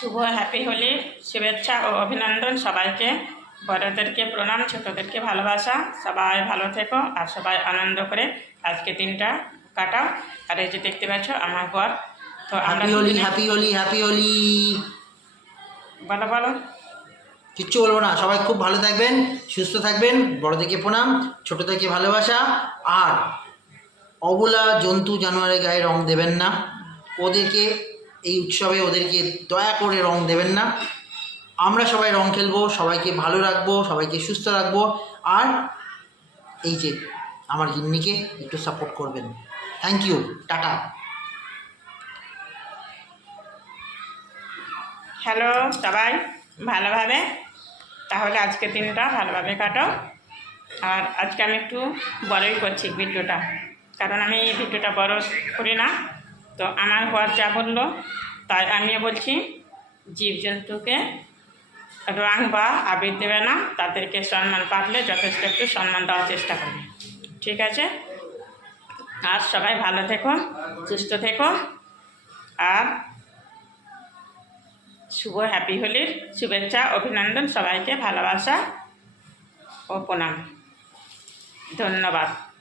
শুভ happy হোলির শুভেচ্ছা ও অভিনন্দন সবাইকে। বড়দেরকে প্রণাম, ছোটদেরকে ভালোবাসা। সবাই ভালো থেকো আর সবাই আনন্দ করে আজকে দিনটা কাটাও। আর এই যে দেখতে পাচ্ছ আমার ঘর, তো আমরা happy Holi happy Holi happy Holi. বলো বলো। কিচ্ছু বলবো না, সবাই খুব ভালো থাকবেন, সুস্থ থাকবেন। বড়দেরকে প্রণাম, ছোটদেরকে ভালোবাসা। আর অবলা জন্তু জানোয়ারের গায়ে রং দেবেন না, ওদেরকে এই উৎসবে ওদেরকে দয়া করে রং দেবেন না। আমরা সবাই রং খেলবো, সবাইকে ভালো রাখবো, সবাইকে সুস্থ রাখবো। আর এই যে আমার গিন্নিকে একটু সাপোর্ট করবেন। Thank you, tata. হ্যালো সবাই, ভালোভাবে তাহলে আজকের দিনটা ভালোভাবে কাটাও। আর আজকে আমি একটু বড়ই করছি ভিডিওটা, কারণ আমি এই ভিডিওটা বড় করি না। তো আমার ঘর যা বললো তাই আমিও বলছি, জীবজন্তুকে রং বা আবির দেবে না, তাদেরকে সম্মান পারলে যথেষ্ট একটু সম্মান দেওয়ার চেষ্টা করবে, ঠিক আছে? আর সবাই ভালো থেকো, সুস্থ থেকো। আর শুভ হ্যাপি হোলির শুভেচ্ছা অভিনন্দন সবাইকে, ভালোবাসা ও প্রণাম। ধন্যবাদ।